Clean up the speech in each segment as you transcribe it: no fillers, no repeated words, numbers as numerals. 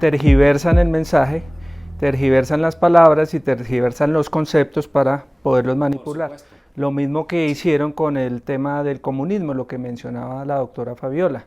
tergiversan el mensaje, tergiversan las palabras y tergiversan los conceptos para poderlos manipular. Lo mismo que hicieron con el tema del comunismo, lo que mencionaba la doctora Fabiola,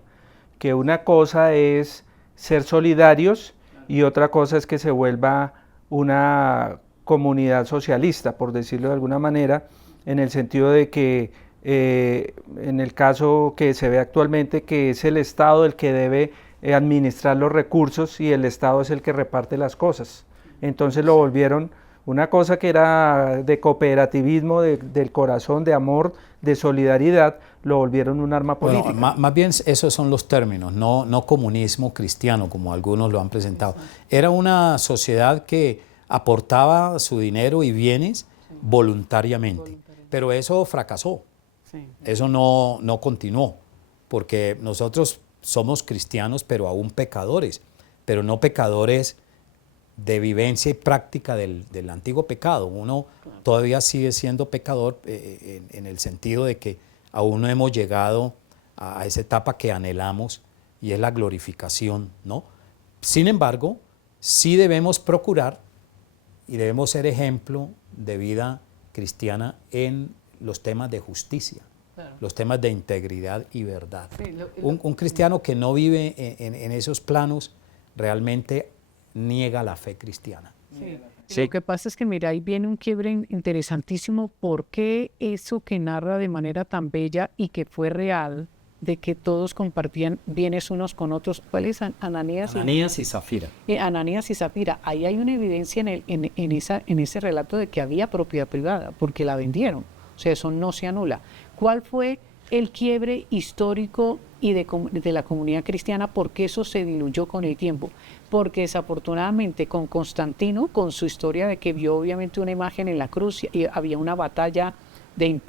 que una cosa es ser solidarios y otra cosa es que se vuelva una comunidad socialista, por decirlo de alguna manera, en el sentido de que en el caso que se ve actualmente, que es el Estado el que debe administrar los recursos y el Estado es el que reparte las cosas. Entonces lo volvieron una cosa que era de cooperativismo, del corazón, de amor, de solidaridad, lo volvieron un arma política. Bueno, más bien esos son los términos, no comunismo cristiano, como algunos lo han presentado. Era una sociedad que aportaba su dinero y bienes voluntariamente, pero eso fracasó, eso no continuó, porque nosotros somos cristianos, pero aún pecadores, pero no pecadores de vivencia y práctica del antiguo pecado. Uno todavía sigue siendo pecador en el sentido de que aún no hemos llegado a esa etapa que anhelamos y es la glorificación, ¿no? Sin embargo, sí debemos procurar y debemos ser ejemplo de vida cristiana en los temas de justicia, los temas de integridad y verdad. Un cristiano que no vive en esos planos realmente niega la fe cristiana. Lo que pasa es que, mira, ahí viene un quiebre interesantísimo, porque eso que narra de manera tan bella y que fue real, de que todos compartían bienes unos con otros. ¿Cuál es? Ananías y Zafira. Ananías y Zafira. Ahí hay una evidencia en ese relato de que había propiedad privada, porque la vendieron. O sea, eso no se anula. ¿Cuál fue el quiebre histórico y de la comunidad cristiana? Porque eso se diluyó con el tiempo. Porque desafortunadamente con Constantino, con su historia de que vio obviamente una imagen en la cruz y había una batalla del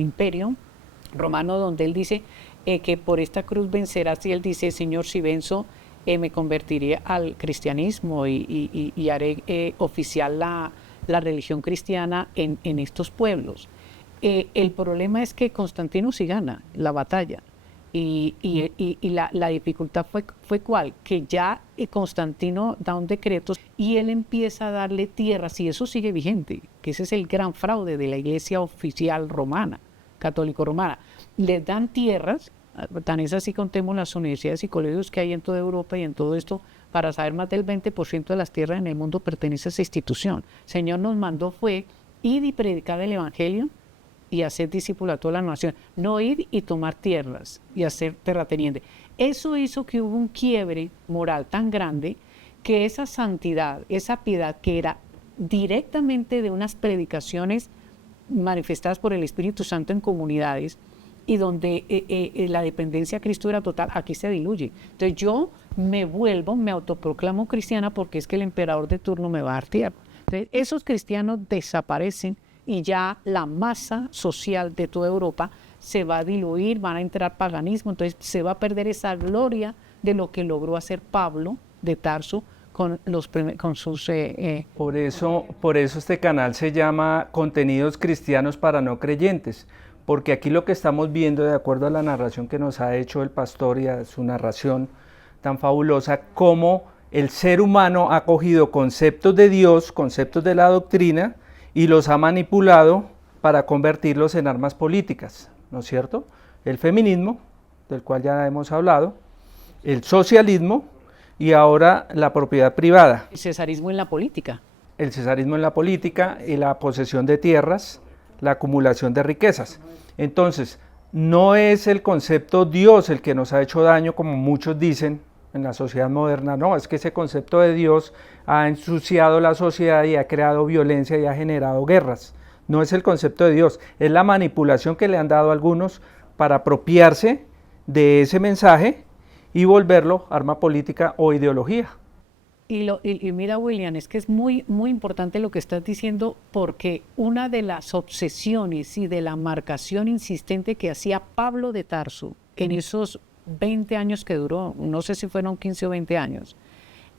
imperio romano donde él dice que por esta cruz vencerás, y él dice: Señor, si venzo, me convertiré al cristianismo y haré oficial la religión cristiana en estos pueblos. El problema es que Constantino sí gana la batalla. Y la dificultad fue ¿cuál? Que ya Constantino da un decreto y él empieza a darle tierras, y eso sigue vigente, que ese es el gran fraude de la iglesia oficial romana, católico-romana. Les dan tierras, tan es así, contemos las universidades y colegios que hay en toda Europa y en todo esto, para saber, más del 20% de las tierras en el mundo pertenece a esa institución. El Señor nos mandó fue ir y predicar el evangelio y hacer discípulos a toda la nación, no ir y tomar tierras y hacer terrateniente. Eso hizo que hubo un quiebre moral tan grande que esa santidad, esa piedad que era directamente de unas predicaciones manifestadas por el Espíritu Santo en comunidades y donde la dependencia a Cristo era total, aquí se diluye. Entonces yo me autoproclamo cristiana porque es que el emperador de turno me va a dar tierra. Entonces esos cristianos desaparecen y ya la masa social de toda Europa se va a diluir, van a entrar paganismo, entonces se va a perder esa gloria de lo que logró hacer Pablo de Tarso con sus... Por eso este canal se llama Contenidos Cristianos para No Creyentes, porque aquí lo que estamos viendo, de acuerdo a la narración que nos ha hecho el pastor y a su narración tan fabulosa, cómo el ser humano ha cogido conceptos de Dios, conceptos de la doctrina, y los ha manipulado para convertirlos en armas políticas, ¿no es cierto? El feminismo, del cual ya hemos hablado, el socialismo y ahora la propiedad privada. El cesarismo en la política. El cesarismo en la política y la posesión de tierras, la acumulación de riquezas. Entonces, no es el concepto Dios el que nos ha hecho daño, como muchos dicen en la sociedad moderna, no, es que ese concepto de Dios ha ensuciado la sociedad y ha creado violencia y ha generado guerras. No es el concepto de Dios, es la manipulación que le han dado a algunos para apropiarse de ese mensaje y volverlo arma política o ideología. Y mira, William, es que es muy, muy importante lo que estás diciendo, porque una de las obsesiones y de la marcación insistente que hacía Pablo de Tarso en esos 20 años que duró, no sé si fueron 15 o 20 años,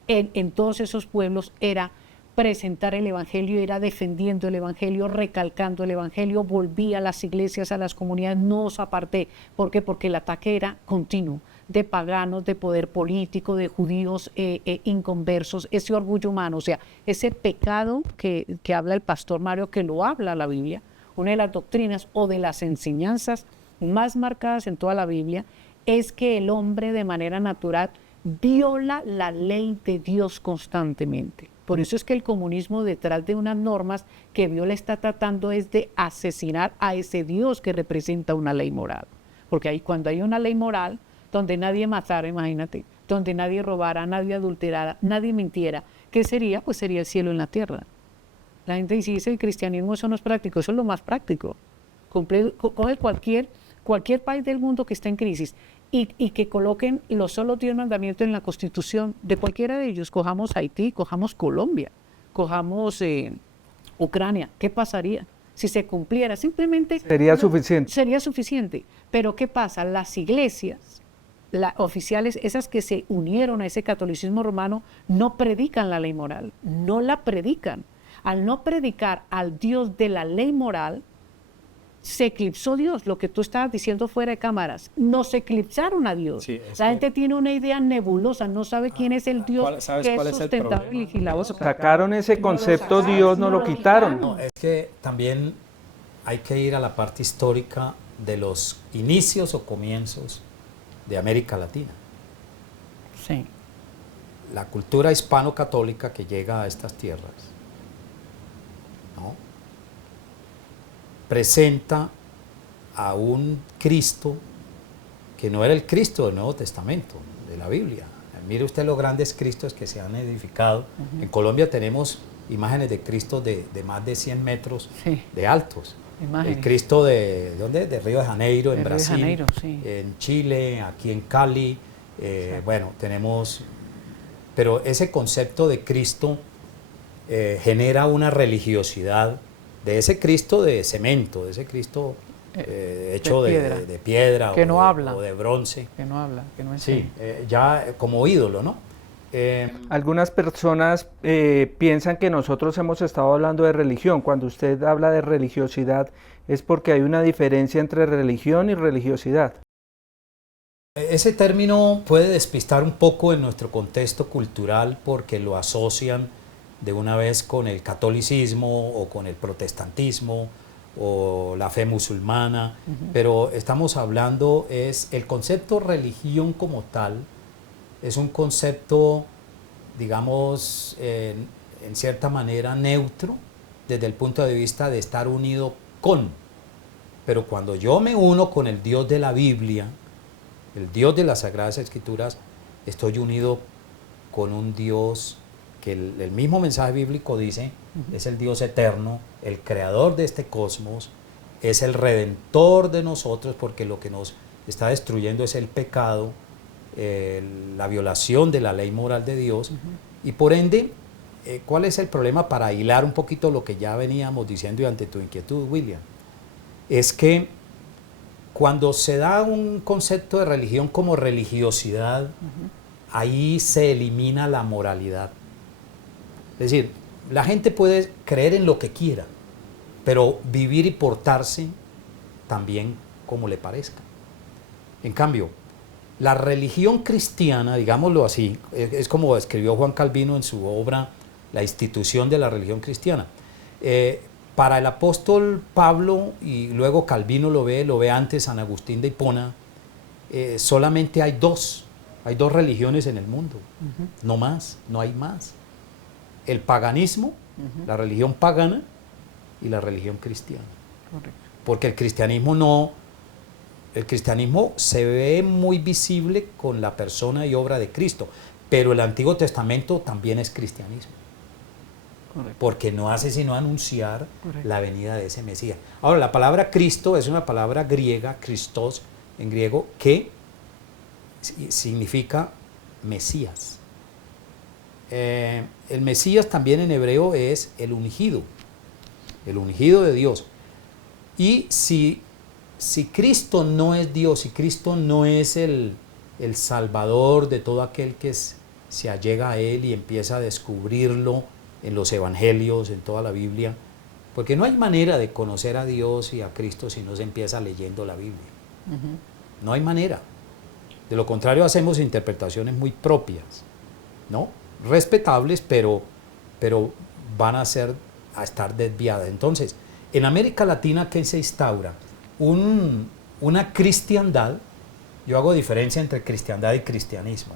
en todos esos pueblos era presentar el evangelio, era defendiendo el evangelio, recalcando el evangelio, volvía a las iglesias, a las comunidades, no os aparté. ¿Por qué? Porque el ataque era continuo. de paganos, de poder político, de judíos inconversos, ese orgullo humano, o sea, ese pecado que habla el pastor Mario, que lo habla la Biblia, una de las doctrinas o de las enseñanzas más marcadas en toda la Biblia, es que el hombre de manera natural viola la ley de Dios constantemente. Por eso es que el comunismo, detrás de unas normas que viola, está tratando es de asesinar a ese Dios que representa una ley moral. Porque ahí, cuando hay una ley moral, donde nadie matara, imagínate, donde nadie robara, nadie adulterara, nadie mintiera, ¿qué sería? Pues sería el cielo en la tierra. La gente dice el cristianismo, eso no es práctico, eso es lo más práctico. Coge cualquier país del mundo que está en crisis y que coloquen los solos 10 mandamientos en la constitución de cualquiera de ellos. Cojamos Haití, cojamos Colombia, cojamos Ucrania. ¿Qué pasaría si se cumpliera? Simplemente sería suficiente. Sería suficiente. Pero ¿qué pasa? Las iglesias oficiales, esas que se unieron a ese catolicismo romano, no predican la ley moral, no la predican. Al no predicar al Dios de la ley moral, se eclipsó Dios, lo que tú estabas diciendo fuera de cámaras. Nos eclipsaron a Dios. Sí, la gente tiene una idea nebulosa, no sabe quién es el Dios que es sustentado y vigilado. Sacaron ese concepto, Dios no lo quitaron. No, es que también hay que ir a la parte histórica de los inicios o comienzos de América Latina. Sí. La cultura hispano-católica que llega a estas tierras, ¿no?, presenta a un Cristo que no era el Cristo del Nuevo Testamento, de la Biblia. Mire usted los grandes Cristos que se han edificado. En Colombia tenemos imágenes de Cristo de más de 100 metros de altos. El Cristo de Río de Janeiro, en Brasil, Janeiro, en Chile, aquí en Cali. Bueno, tenemos... Pero ese concepto de Cristo genera una religiosidad de ese Cristo de cemento, de ese Cristo hecho de piedra que no habla, o de bronce. Que no habla, que no enseña. Sí, ya como ídolo, ¿no? Algunas personas piensan que nosotros hemos estado hablando de religión. Cuando usted habla de religiosidad, es porque hay una diferencia entre religión y religiosidad. Ese término puede despistar un poco en nuestro contexto cultural porque lo asocian de una vez con el catolicismo o con el protestantismo o la fe musulmana, pero estamos hablando, el concepto religión como tal, es un concepto, digamos, en cierta manera neutro, desde el punto de vista de estar unido con. Pero cuando yo me uno con el Dios de la Biblia, el Dios de las Sagradas Escrituras, estoy unido con un Dios que el mismo mensaje bíblico dice, es el Dios eterno, el creador de este cosmos, es el redentor de nosotros, porque lo que nos está destruyendo es el pecado, la violación de la ley moral de Dios, y por ende, ¿cuál es el problema? Para hilar un poquito lo que ya veníamos diciendo y ante tu inquietud, William, es que cuando se da un concepto de religión como religiosidad, ahí se elimina la moralidad. Es decir, la gente puede creer en lo que quiera, pero vivir y portarse también como le parezca. En cambio, la religión cristiana, digámoslo así, es como escribió Juan Calvino en su obra La institución de la religión cristiana. Para el apóstol Pablo, y luego Calvino lo ve antes San Agustín de Hipona, solamente hay dos religiones en el mundo, no más, no hay más. El paganismo, la religión pagana, y la religión cristiana. Correcto. Porque el cristianismo se ve muy visible con la persona y obra de Cristo, pero el Antiguo Testamento también es cristianismo. Correcto. Porque no hace sino anunciar la venida de ese Mesías. Ahora, la palabra Cristo es una palabra griega, Christos, en griego, que significa Mesías. El Mesías también en hebreo es el ungido de Dios. Y si Cristo no es Dios, si Cristo no es el Salvador de todo aquel que se allega a Él y empieza a descubrirlo en los evangelios, en toda la Biblia, porque no hay manera de conocer a Dios y a Cristo si no se empieza leyendo la Biblia. No hay manera. De lo contrario hacemos interpretaciones muy propias, ¿no? Respetables, pero van a estar desviadas. Entonces, en América Latina, ¿qué se instaura? Una cristiandad. Yo hago diferencia entre cristiandad y cristianismo.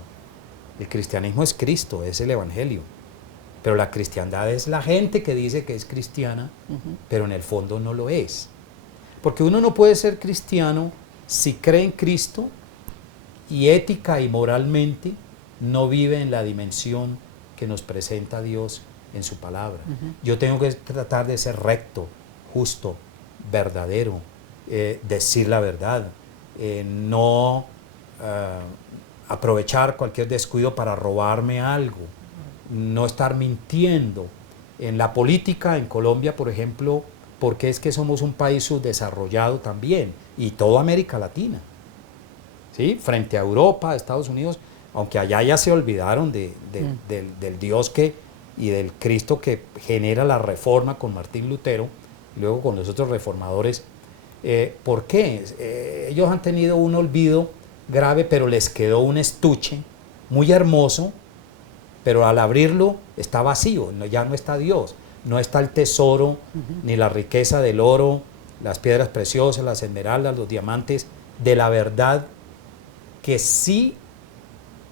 El cristianismo es Cristo, es el Evangelio. Pero la cristiandad es la gente que dice que es cristiana, pero en el fondo no lo es. Porque uno no puede ser cristiano si cree en Cristo y ética y moralmente no vive en la dimensión que nos presenta Dios en su palabra. Yo tengo que tratar de ser recto, justo, verdadero, decir la verdad, no aprovechar cualquier descuido para robarme algo, no estar mintiendo. En la política, en Colombia, por ejemplo, porque es que somos un país subdesarrollado también, y toda América Latina, ¿sí? Frente a Europa, a Estados Unidos, aunque allá ya se olvidaron del Dios y del Cristo que genera la reforma con Martín Lutero, y luego con los otros reformadores. ¿Por qué? Ellos han tenido un olvido grave, pero les quedó un estuche muy hermoso, pero al abrirlo está vacío, ya no está Dios, no está el tesoro, ni la riqueza del oro, las piedras preciosas, las esmeraldas, los diamantes, de la verdad que sí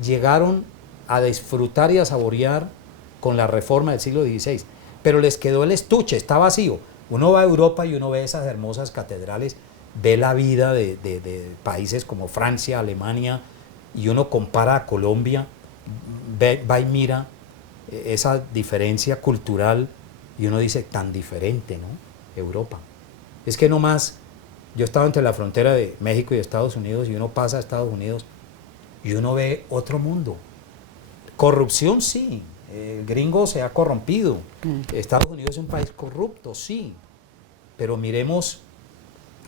llegaron a disfrutar y a saborear con la reforma del siglo XVI, pero les quedó el estuche, está vacío. Uno va a Europa y uno ve esas hermosas catedrales, ve la vida de países como Francia, Alemania, y uno compara a Colombia, va y mira esa diferencia cultural y uno dice, tan diferente, ¿no? Europa. Es que no más, yo estaba entre la frontera de México y Estados Unidos y uno pasa a Estados Unidos y uno ve otro mundo. Corrupción, sí. El gringo se ha corrompido. Estados Unidos es un país corrupto, sí. Pero miremos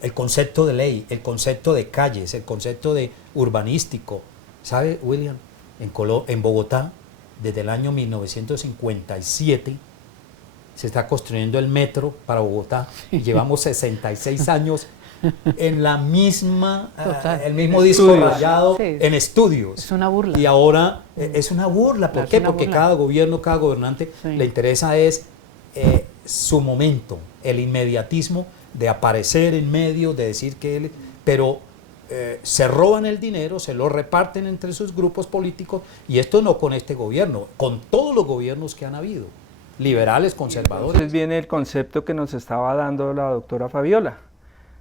el concepto de ley, el concepto de calles, el concepto de urbanístico. ¿Sabe, William? En Bogotá, desde el año 1957, se está construyendo el metro para Bogotá y llevamos 66 años en la misma, el mismo disco rayado, sí, en estudios. Es una burla. Y ahora es una burla. ¿Por qué? Porque cada gobierno, cada gobernante le interesa es su momento, el inmediatismo de aparecer en medio, de decir que él... Pero se roban el dinero, se lo reparten entre sus grupos políticos, y esto no con este gobierno, con todos los gobiernos que han habido, liberales, conservadores. Entonces viene el concepto que nos estaba dando la doctora Fabiola.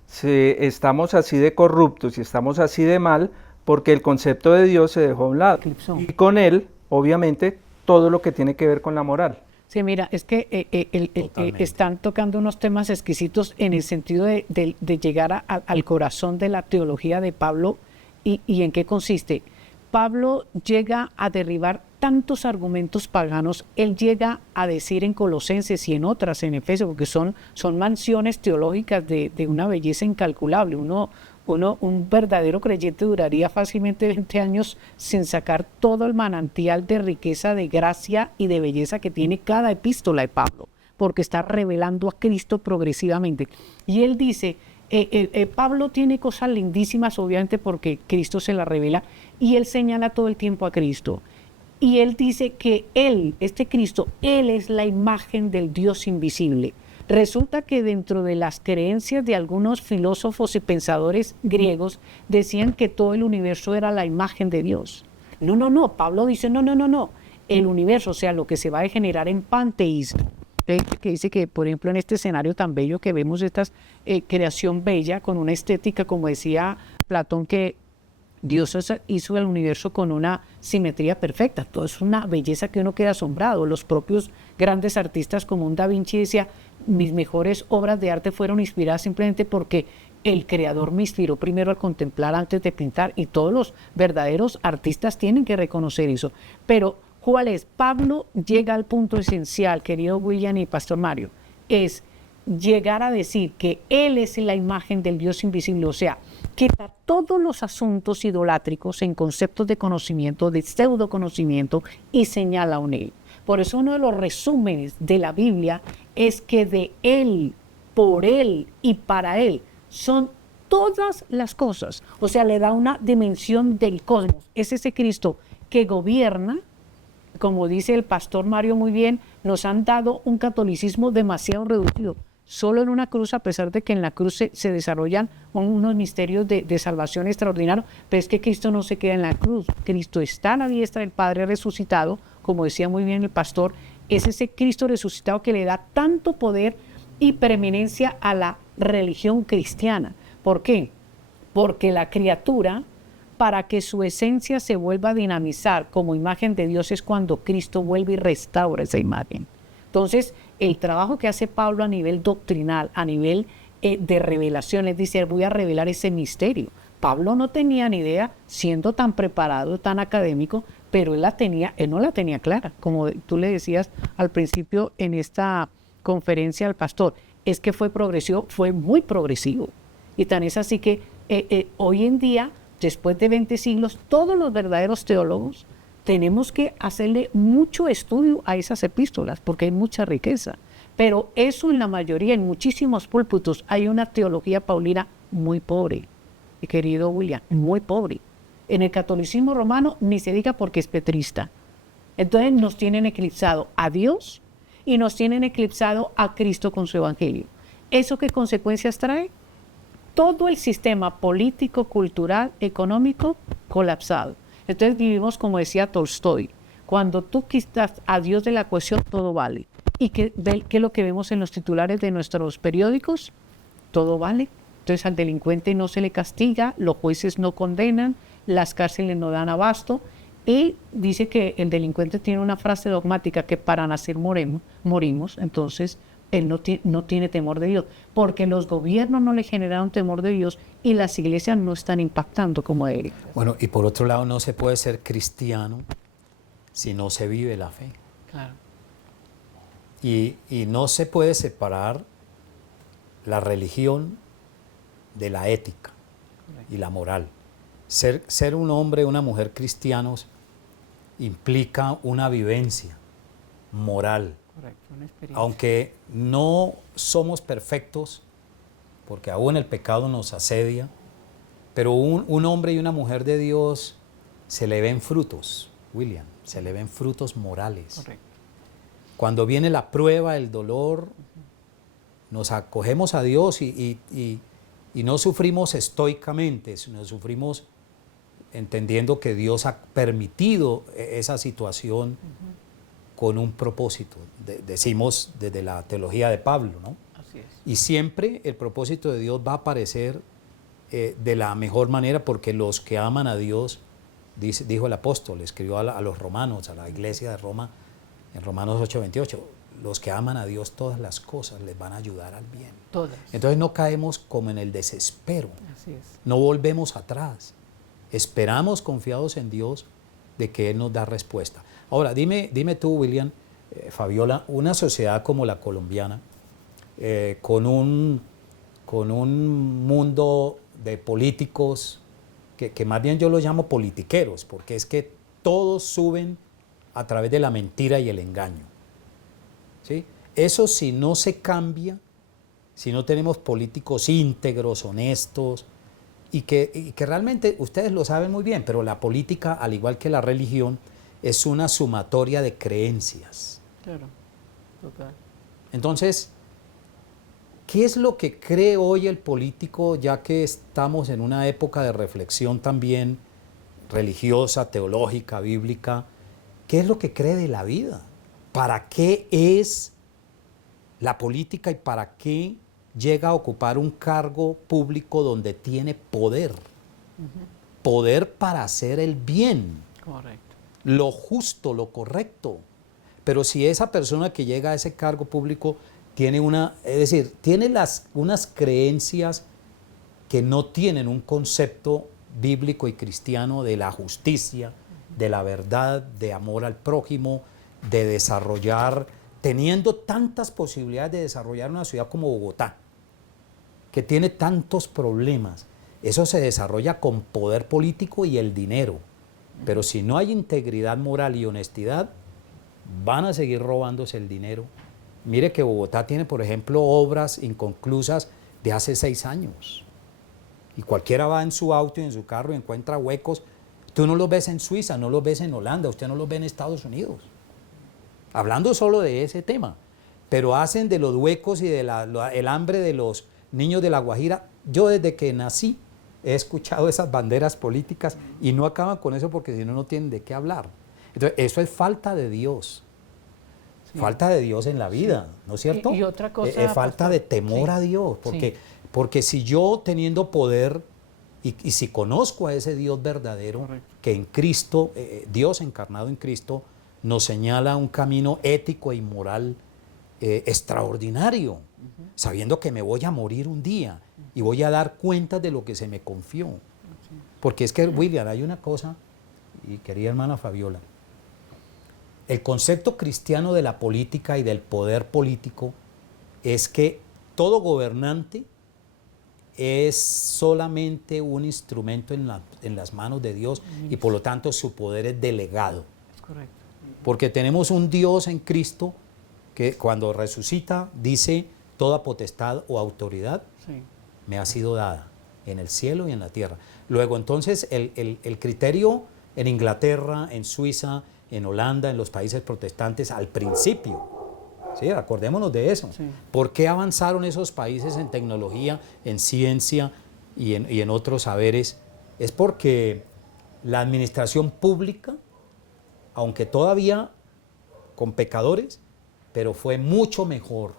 Si estamos así de corruptos y estamos así de mal, porque el concepto de Dios se dejó a un lado. Y con él, obviamente, todo lo que tiene que ver con la moral. Sí, mira, es que están tocando unos temas exquisitos en el sentido de llegar al corazón de la teología de Pablo y en qué consiste. Pablo llega a derribar tantos argumentos paganos, él llega a decir en Colosenses y en otras, en Efesios, porque son mansiones teológicas de una belleza incalculable. Un verdadero creyente duraría fácilmente 20 años sin sacar todo el manantial de riqueza, de gracia y de belleza que tiene cada epístola de Pablo, porque está revelando a Cristo progresivamente. Y él dice, Pablo tiene cosas lindísimas, obviamente porque Cristo se las revela, y él señala todo el tiempo a Cristo. Y él dice que él, este Cristo, él es la imagen del Dios invisible. Resulta que dentro de las creencias de algunos filósofos y pensadores griegos decían que todo el universo era la imagen de Dios. No, Pablo dice no. El universo, o sea, lo que se va a generar en panteísmo, que dice que, por ejemplo, en este escenario tan bello que vemos, esta creación bella, con una estética, como decía Platón, que Dios hizo el universo con una simetría perfecta. Todo es una belleza que uno queda asombrado. Los propios grandes artistas como un Da Vinci decía, mis mejores obras de arte fueron inspiradas simplemente porque el creador me inspiró primero al contemplar antes de pintar, y todos los verdaderos artistas tienen que reconocer eso. Pero, ¿cuál es? Pablo llega al punto esencial, querido William y Pastor Mario, es llegar a decir que él es la imagen del Dios invisible, o sea, quita todos los asuntos idolátricos en conceptos de conocimiento, de pseudoconocimiento, y señala a él. Por eso uno de los resúmenes de la Biblia es que de él, por él y para él son todas las cosas. O sea, le da una dimensión del cosmos. Es ese Cristo que gobierna. Como dice el pastor Mario muy bien, nos han dado un catolicismo demasiado reducido. Solo en una cruz, a pesar de que en la cruz se desarrollan unos misterios de salvación extraordinarios, pero es que Cristo no se queda en la cruz. Cristo está a la diestra del Padre resucitado, como decía muy bien el pastor. Es ese Cristo resucitado que le da tanto poder y preeminencia a la religión cristiana. ¿Por qué? Porque la criatura, para que su esencia se vuelva a dinamizar como imagen de Dios, es cuando Cristo vuelve y restaura esa imagen. Entonces, el trabajo que hace Pablo a nivel doctrinal, a nivel de revelación, es decir, voy a revelar ese misterio. Pablo no tenía ni idea, siendo tan preparado, tan académico, pero él no la tenía clara, como tú le decías al principio en esta conferencia al pastor, es que fue progresivo, fue muy progresivo. Y tan es así que hoy en día, después de 20 siglos, todos los verdaderos teólogos tenemos que hacerle mucho estudio a esas epístolas, porque hay mucha riqueza. Pero eso en la mayoría, en muchísimos púlpitos, hay una teología paulina muy pobre, mi querido William, muy pobre. En el catolicismo romano ni se diga porque es petrista. Entonces nos tienen eclipsado a Dios y nos tienen eclipsado a Cristo con su evangelio. ¿Eso qué consecuencias trae? Todo el sistema político, cultural, económico colapsado. Entonces vivimos, como decía Tolstoy, cuando tú quitas a Dios de la ecuación, todo vale. ¿Y qué es lo que vemos en los titulares de nuestros periódicos? Todo vale. Entonces al delincuente no se le castiga, los jueces no condenan, las cárceles no dan abasto. Y dice que el delincuente tiene una frase dogmática que para nacer morimos, entonces él no tiene temor de Dios, porque los gobiernos no le generaron temor de Dios y las iglesias no están impactando como él. Bueno, y por otro lado, no se puede ser cristiano si no se vive la fe. Claro. Y no se puede separar la religión de la ética y la moral. Ser un hombre o una mujer cristianos implica una vivencia moral. Correcto, una experiencia. Aunque no somos perfectos, porque aún el pecado nos asedia, pero un hombre y una mujer de Dios se le ven frutos, William, se le ven frutos morales. Correcto. Cuando viene la prueba, el dolor, nos acogemos a Dios y no sufrimos estoicamente, sino sufrimos entendiendo que Dios ha permitido esa situación con un propósito. Decimos desde la teología de Pablo, ¿no? Así es. Y siempre el propósito de Dios va a aparecer de la mejor manera, porque los que aman a Dios, dijo el apóstol, escribió a los romanos, a la iglesia de Roma, en Romanos 8:28, los que aman a Dios, todas las cosas les van a ayudar al bien. Todas. Entonces no caemos como en el desespero, Así es. no volvemos atrás, esperamos confiados en Dios de que Él nos da respuesta. Ahora, dime tú, William, Fabiola, una sociedad como la colombiana, con un mundo de políticos, que más bien yo los llamo politiqueros, porque es que todos suben a través de la mentira y el engaño. ¿Sí? Eso, si no se cambia, si no tenemos políticos íntegros, honestos, y que realmente, ustedes lo saben muy bien, pero la política, al igual que la religión, es una sumatoria de creencias. Claro, total. Entonces, ¿qué es lo que cree hoy el político, ya que estamos en una época de reflexión también religiosa, teológica, bíblica? ¿Qué es lo que cree de la vida? ¿Para qué es la política y para qué llega a ocupar un cargo público donde tiene poder? Poder para hacer el bien. Correcto. Lo justo, lo correcto. Pero si esa persona que llega a ese cargo público tiene tiene unas creencias que no tienen un concepto bíblico y cristiano de la justicia, de la verdad, de amor al prójimo, de desarrollar, teniendo tantas posibilidades de desarrollar una ciudad como Bogotá, que tiene tantos problemas, eso se desarrolla con poder político y el dinero. Pero si no hay integridad moral y honestidad, van a seguir robándose el dinero. Mire que Bogotá tiene, por ejemplo, obras inconclusas de hace 6 años. Y cualquiera va en su auto y en su carro y encuentra huecos. Tú no los ves en Suiza, no los ves en Holanda, usted no los ve en Estados Unidos. Hablando solo de ese tema. Pero hacen de los huecos y del el hambre de los niños de La Guajira. Yo desde que nací he escuchado esas banderas políticas y no acaban con eso porque si no, no tienen de qué hablar. Entonces, eso es falta de Dios. Sí. Falta de Dios en la vida, ¿no es cierto? Y otra cosa, es falta de temor a Dios, porque si yo teniendo poder y si conozco a ese Dios verdadero, correcto, que en Cristo, Dios encarnado en Cristo, nos señala un camino ético y moral extraordinario, sabiendo que me voy a morir un día y voy a dar cuenta de lo que se me confió. Porque es que, William, hay una cosa, y querida hermana Fabiola, el concepto cristiano de la política y del poder político es que todo gobernante es solamente un instrumento en las manos de Dios y por lo tanto su poder es delegado. Es correcto. Porque tenemos un Dios en Cristo que cuando resucita dice toda potestad o autoridad me ha sido dada en el cielo y en la tierra. Luego entonces el criterio en Inglaterra, en Suiza, en Holanda, en los países protestantes al principio, ¿sí? Acordémonos de eso. Sí. ¿Por qué avanzaron esos países en tecnología, en ciencia y en otros saberes? Es porque la administración pública, aunque todavía con pecadores, pero fue mucho mejor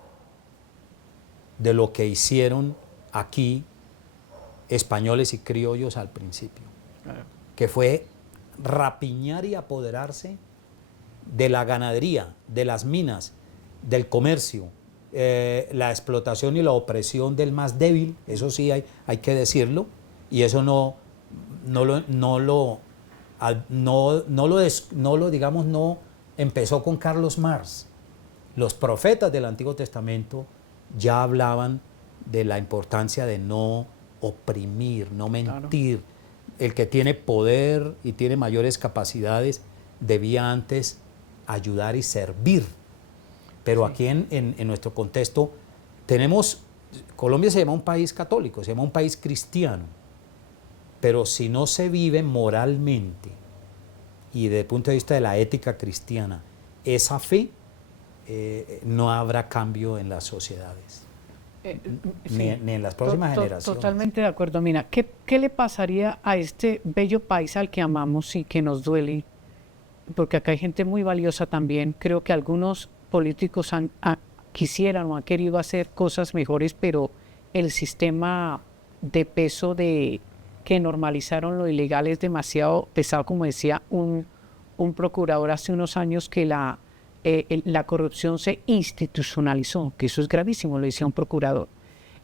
de lo que hicieron aquí españoles y criollos al principio, que fue rapiñar y apoderarse de la ganadería, de las minas, del comercio, la explotación y la opresión del más débil, eso sí hay que decirlo, y eso no empezó con Carlos Marx. Los profetas del Antiguo Testamento ya hablaban de la importancia de no oprimir, no mentir. Claro. El que tiene poder y tiene mayores capacidades debía antes ayudar y servir. Pero aquí en nuestro contexto Colombia se llama un país católico, se llama un país cristiano, pero si no se vive moralmente y desde el punto de vista de la ética cristiana, esa fe, no habrá cambio en las sociedades. Ni en las próximas generaciones. Totalmente de acuerdo. Mira, ¿qué le pasaría a este bello país al que amamos y que nos duele? Porque acá hay gente muy valiosa también. Creo que algunos políticos quisieran o han querido hacer cosas mejores, pero el sistema de peso que normalizaron lo ilegal es demasiado pesado. Como decía un procurador hace unos años, que la corrupción se institucionalizó, que eso es gravísimo, lo decía un procurador.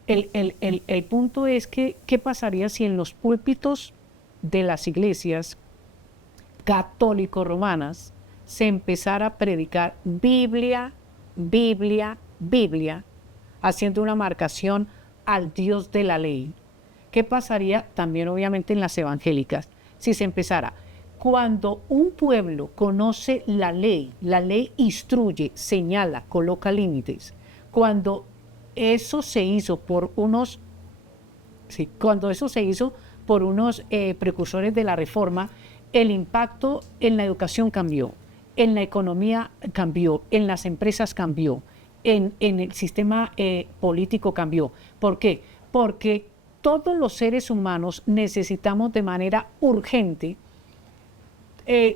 El punto es que, ¿qué pasaría si en los púlpitos de las iglesias católico-romanas se empezara a predicar Biblia, Biblia, Biblia, haciendo una marcación al Dios de la ley? ¿Qué pasaría también obviamente en las evangélicas si se empezara? Cuando un pueblo conoce la ley instruye, señala, coloca límites. Cuando eso se hizo por unos precursores de la Reforma, el impacto en la educación cambió, en la economía cambió, en las empresas cambió, en el sistema político cambió. ¿Por qué? Porque todos los seres humanos necesitamos de manera urgente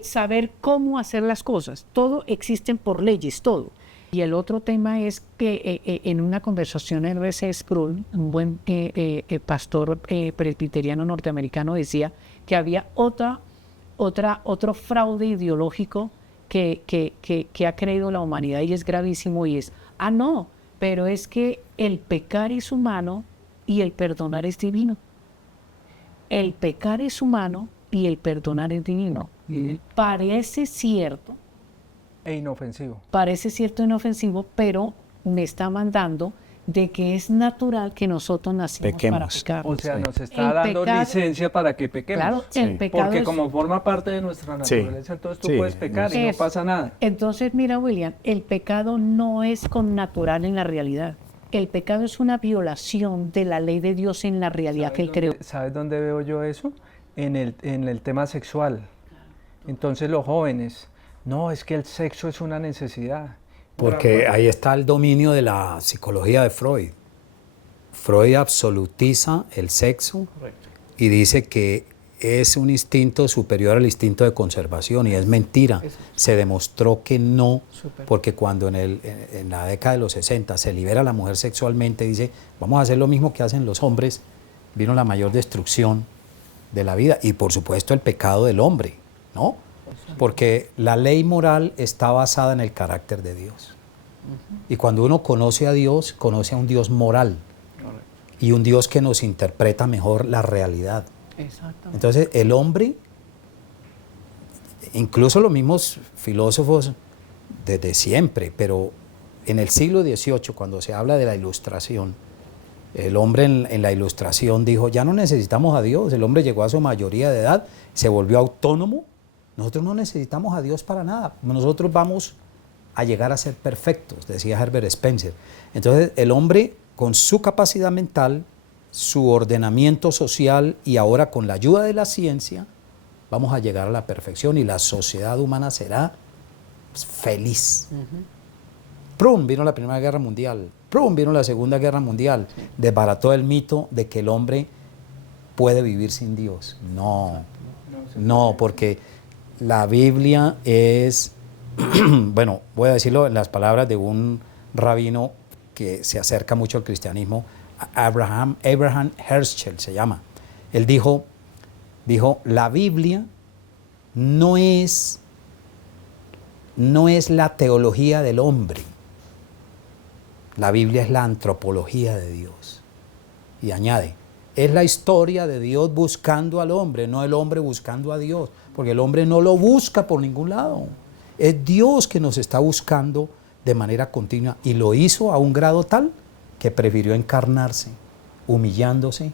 saber cómo hacer las cosas. Todo existen por leyes, todo. Y el otro tema es que en una conversación en R.C. Sproul, un buen pastor presbiteriano norteamericano, decía que había otro fraude ideológico que ha creído la humanidad y es gravísimo, y es, no, pero es que el pecar es humano y el perdonar es divino. El pecar es humano y el perdonar es divino. Parece cierto e inofensivo. Parece cierto e inofensivo, pero me está mandando de que es natural que nosotros nacimos para pecar. O sea, nos está dando licencia para que pequemos. Claro, el pecado porque como forma parte de nuestra naturaleza, entonces tú puedes pecar y no pasa nada. Entonces, mira, William, el pecado no es connatural en la realidad. El pecado es una violación de la ley de Dios en la realidad que Él creó. ¿Sabes dónde veo yo eso? En el tema sexual. Entonces los jóvenes, no, es que el sexo es una necesidad. Porque ahí está el dominio de la psicología de Freud. Freud absolutiza el sexo y dice que es un instinto superior al instinto de conservación, y es mentira. Se demostró que no, porque cuando en la década de los 60 se libera a la mujer sexualmente, dice, vamos a hacer lo mismo que hacen los hombres, vino la mayor destrucción de la vida, y por supuesto el pecado del hombre, ¿no? Porque la ley moral está basada en el carácter de Dios. Y cuando uno conoce a Dios, conoce a un Dios moral, y un Dios que nos interpreta mejor la realidad. Entonces el hombre, incluso los mismos filósofos desde siempre, pero en el siglo XVIII, cuando se habla de la Ilustración, el hombre en la Ilustración dijo, ya no necesitamos a Dios, el hombre llegó a su mayoría de edad, se volvió autónomo, nosotros no necesitamos a Dios para nada, nosotros vamos a llegar a ser perfectos, decía Herbert Spencer. Entonces el hombre, con su capacidad mental, su ordenamiento social, y ahora con la ayuda de la ciencia, vamos a llegar a la perfección y la sociedad humana será feliz. ¡Prum! Vino la Primera Guerra Mundial, ¡prum! Vino la Segunda Guerra Mundial, desbarató el mito de que el hombre puede vivir sin Dios. No, porque la Biblia es, bueno, voy a decirlo en las palabras de un rabino que se acerca mucho al cristianismo, Abraham Herschel se llama. Él dijo, la Biblia no es la teología del hombre, la Biblia es la antropología de Dios. Y añade, es la historia de Dios buscando al hombre, no el hombre buscando a Dios, porque el hombre no lo busca por ningún lado. Es Dios que nos está buscando de manera continua, y lo hizo a un grado tal que prefirió encarnarse, humillándose,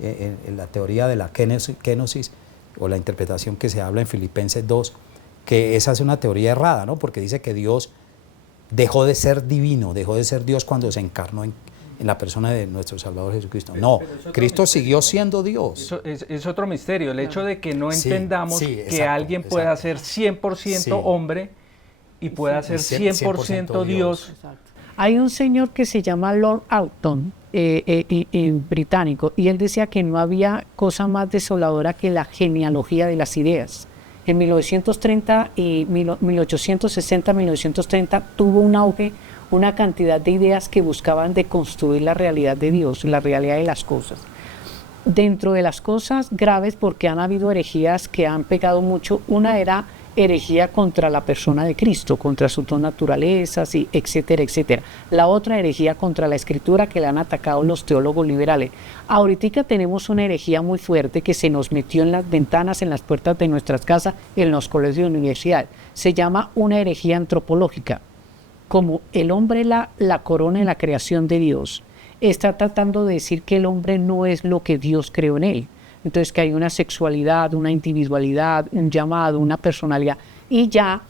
en la teoría de la kenosis, o la interpretación que se habla en Filipenses 2, que esa es una teoría errada, ¿no? Porque dice que Dios dejó de ser divino, dejó de ser Dios cuando se encarnó en la persona de nuestro Salvador Jesucristo. No, Cristo siguió siendo Dios. Eso es otro misterio, el hecho de que no entendamos que exacto, alguien pueda ser 100% hombre y pueda ser 100% Dios. Exacto. Hay un señor que se llama Lord Acton, británico, y él decía que no había cosa más desoladora que la genealogía de las ideas. En 1930 y 1860-1930 tuvo un auge, una cantidad de ideas que buscaban deconstruir la realidad de Dios, la realidad de las cosas. Dentro de las cosas graves, porque han habido herejías que han pegado mucho, una era herejía contra la persona de Cristo, contra sus dos naturalezas, y etcétera, etcétera. La otra herejía contra la Escritura, que le han atacado los teólogos liberales. Ahorita tenemos una herejía muy fuerte que se nos metió en las ventanas, en las puertas de nuestras casas, en los colegios de universidad. Se llama una herejía antropológica. Como el hombre la corona en la creación de Dios, está tratando de decir que el hombre no es lo que Dios creó en él. Entonces que hay una sexualidad, una individualidad, un llamado, una personalidad, y ya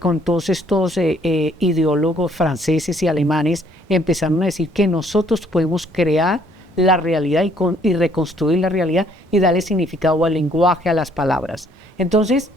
con todos estos ideólogos franceses y alemanes empezaron a decir que nosotros podemos crear la realidad y reconstruir la realidad y darle significado al lenguaje, a las palabras. Entonces,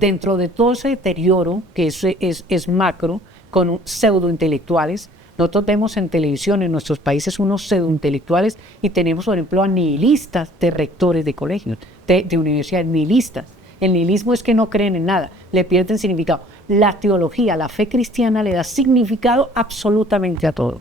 dentro de todo ese deterioro que es macro, con pseudointelectuales, nosotros vemos en televisión en nuestros países unos pseudointelectuales, y tenemos, por ejemplo, a nihilistas de rectores de colegios, de universidades, nihilistas. El nihilismo es que no creen en nada, le pierden significado. La teología, la fe cristiana le da significado absolutamente a todo.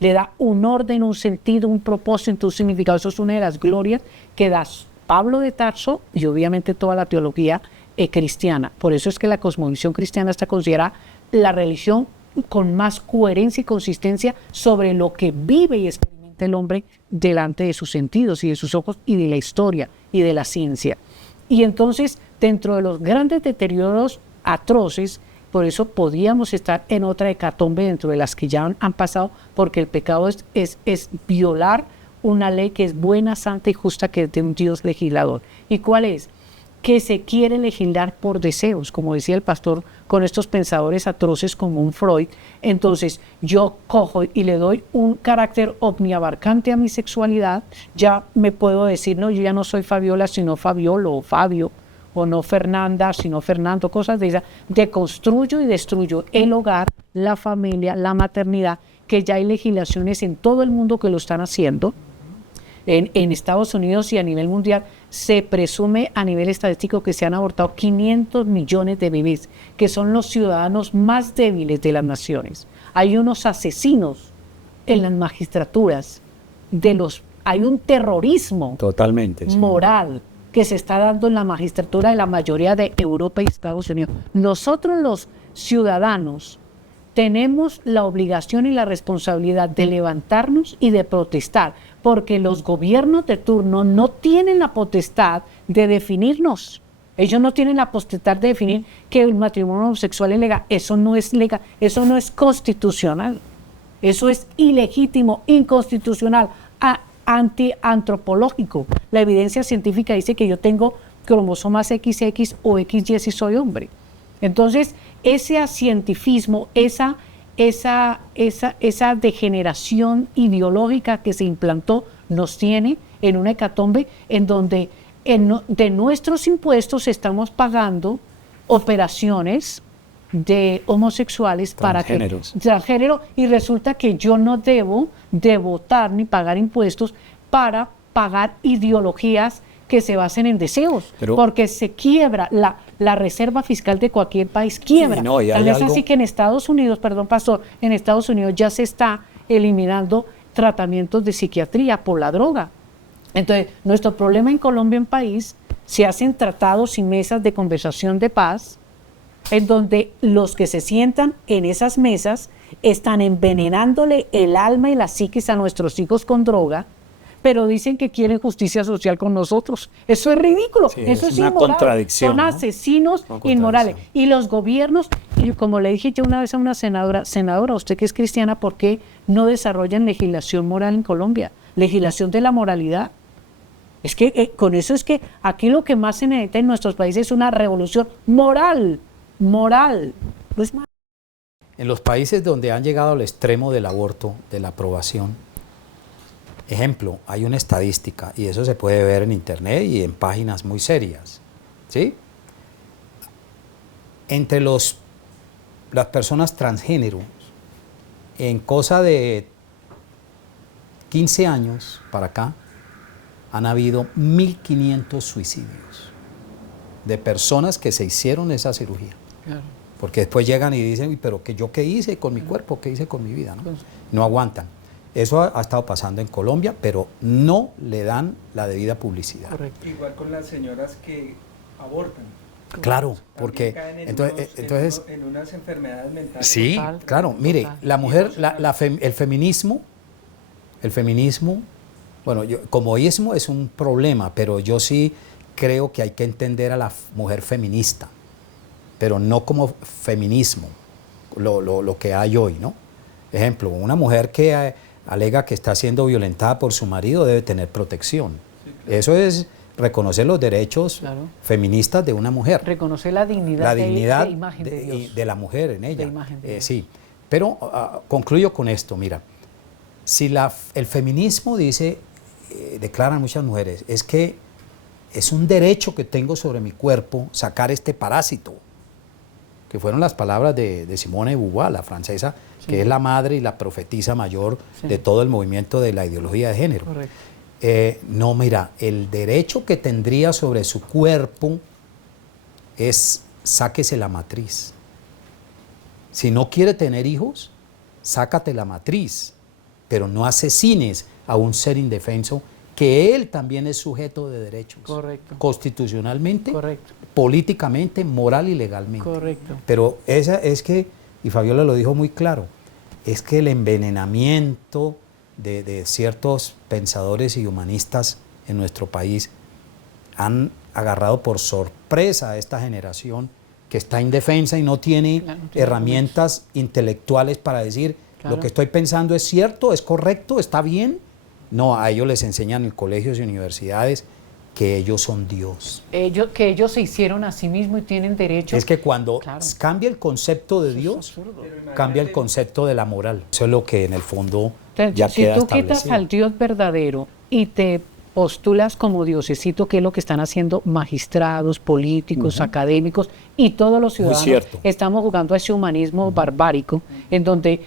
Le da un orden, un sentido, un propósito, un significado. Eso es una de las glorias que da Pablo de Tarso y obviamente toda la teología cristiana. Por eso es que la cosmovisión cristiana está considerada la religión con más coherencia y consistencia sobre lo que vive y experimenta el hombre delante de sus sentidos y de sus ojos y de la historia y de la ciencia. Y entonces, dentro de los grandes deterioros atroces, por eso podíamos estar en otra hecatombe dentro de las que ya han pasado, porque el pecado es violar una ley que es buena, santa y justa, que es de un Dios legislador. ¿Y cuál es? que se quiere legislar por deseos, como decía el pastor, con estos pensadores atroces como un Freud. Entonces yo cojo y le doy un carácter omniabarcante a mi sexualidad, ya me puedo decir, no, yo ya no soy Fabiola, sino Fabiolo o Fabio, o no Fernanda, sino Fernando, cosas de esas. Deconstruyo y destruyo el hogar, la familia, la maternidad, que ya hay legislaciones en todo el mundo que lo están haciendo. En Estados Unidos y a nivel mundial se presume a nivel estadístico que se han abortado 500 millones de bebés, que son los ciudadanos más débiles de las naciones. Hay unos asesinos en las magistraturas, hay un terrorismo totalmente, sí, moral que se está dando en la magistratura de la mayoría de Europa y Estados Unidos. Nosotros los ciudadanos tenemos la obligación y la responsabilidad de levantarnos y de protestar, porque los gobiernos de turno no tienen la potestad de definirnos. Ellos no tienen la potestad de definir que el matrimonio homosexual es legal. Eso no es legal, eso no es constitucional. Eso es ilegítimo, inconstitucional, antiantropológico. La evidencia científica dice que yo tengo cromosomas XX o XY si soy hombre. Entonces, ese asientifismo, esa degeneración ideológica que se implantó nos tiene en una hecatombe en donde de nuestros impuestos estamos pagando operaciones de homosexuales para que transgénero, y resulta que yo no debo de votar ni pagar impuestos para pagar ideologías que se basen en deseos, porque se quiebra la reserva fiscal de cualquier país, quiebra. No, tal vez así que en Estados Unidos, perdón pastor, en Estados Unidos ya se está eliminando tratamientos de psiquiatría por la droga. Entonces, nuestro problema en Colombia, en país, se hacen tratados y mesas de conversación de paz, en donde los que se sientan en esas mesas están envenenándole el alma y la psiquis a nuestros hijos con droga, pero dicen que quieren justicia social con nosotros. Eso es ridículo, sí, eso es una inmoral. contradicción. Son asesinos inmorales. Y los gobiernos, y como le dije yo una vez a una senadora, usted que es cristiana, ¿por qué no desarrollan legislación moral en Colombia? Legislación de la moralidad. Es que con eso es que aquí lo que más se necesita en nuestros países es una revolución moral. Moral. No es mal. En los países donde han llegado al extremo del aborto, de la aprobación, ejemplo, hay una estadística, y eso se puede ver en internet y en páginas muy serias, ¿sí? Entre las personas transgénero, en cosa de 15 años para acá, han habido 1.500 suicidios de personas que se hicieron esa cirugía. Claro. Porque después llegan y dicen, pero ¿yo qué hice con mi cuerpo? ¿Qué hice con mi vida? No aguantan. Eso ha estado pasando en Colombia, pero no le dan la debida publicidad. Correcto. Igual con las señoras que abortan. Claro, porque entonces en unas enfermedades mentales. Sí, total, claro. Mire, total. La mujer, el feminismo, bueno, como ismo es un problema, pero yo sí creo que hay que entender a la mujer feminista, pero no como feminismo, lo que hay hoy, ¿no? Ejemplo, una mujer que alega que está siendo violentada por su marido debe tener protección. Sí, claro. Eso es reconocer los derechos feministas de una mujer. Reconocer la dignidad de imagen de Dios. De la mujer en ella. De imagen de Dios. Sí, pero concluyo con esto, mira, si el feminismo dice, declaran muchas mujeres, es que es un derecho que tengo sobre mi cuerpo sacar este parásito, que fueron las palabras de Simone de Beauvoir, la francesa, que es la madre y la profetisa mayor de todo el movimiento de la ideología de género. Correcto. No, mira, el derecho que tendría sobre su cuerpo es sáquese la matriz. Si no quiere tener hijos, sácate la matriz, pero no asesines a un ser indefenso que él también es sujeto de derechos. Correcto. Constitucionalmente, correcto, políticamente, moral y legalmente. Correcto. Pero esa es que, y Fabiola lo dijo muy claro, es que el envenenamiento de ciertos pensadores y humanistas en nuestro país han agarrado por sorpresa a esta generación que está indefensa y no tiene herramientas intelectuales para decir lo que estoy pensando es cierto, es correcto, está bien. No, a ellos les enseñan en colegios y universidades que ellos son Dios. Que ellos se hicieron a sí mismos y tienen derecho. Es que cuando Claro. cambia el concepto de Dios, cambia el concepto de la moral. Eso es lo que en el fondo ya Si queda tú quitas establecido. al Dios verdadero y te postulas como diosecito, que es lo que están haciendo magistrados, políticos, académicos y todos los ciudadanos, cierto. estamos jugando a ese humanismo barbárico en donde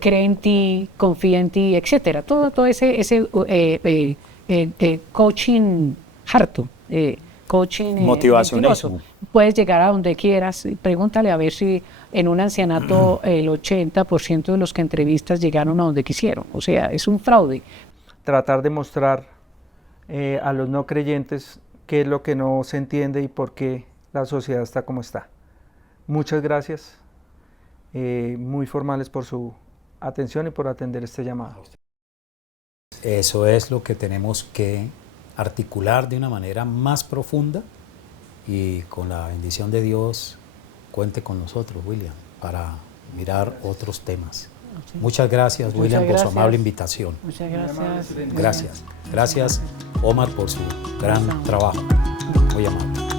cree en ti, confía en ti, etcétera. Todo ese coaching harto, coaching Motivacionismo. mentiroso. Puedes llegar a donde quieras. Pregúntale a ver si en un ancianato el 80% de los que entrevistas llegaron a donde quisieron. O sea, es un fraude. Tratar de mostrar a los no creyentes qué es lo que no se entiende y por qué la sociedad está como está. Muchas gracias, muy formales por su atención y por atender este llamado. Eso es lo que tenemos que articular de una manera más profunda, y con la bendición de Dios cuente con nosotros, William, para mirar otros temas. Muchas gracias, Muchas William, por su gracias. amable invitación. Muchas gracias. Gracias. Gracias, Omar, por su gran trabajo. Muy amable.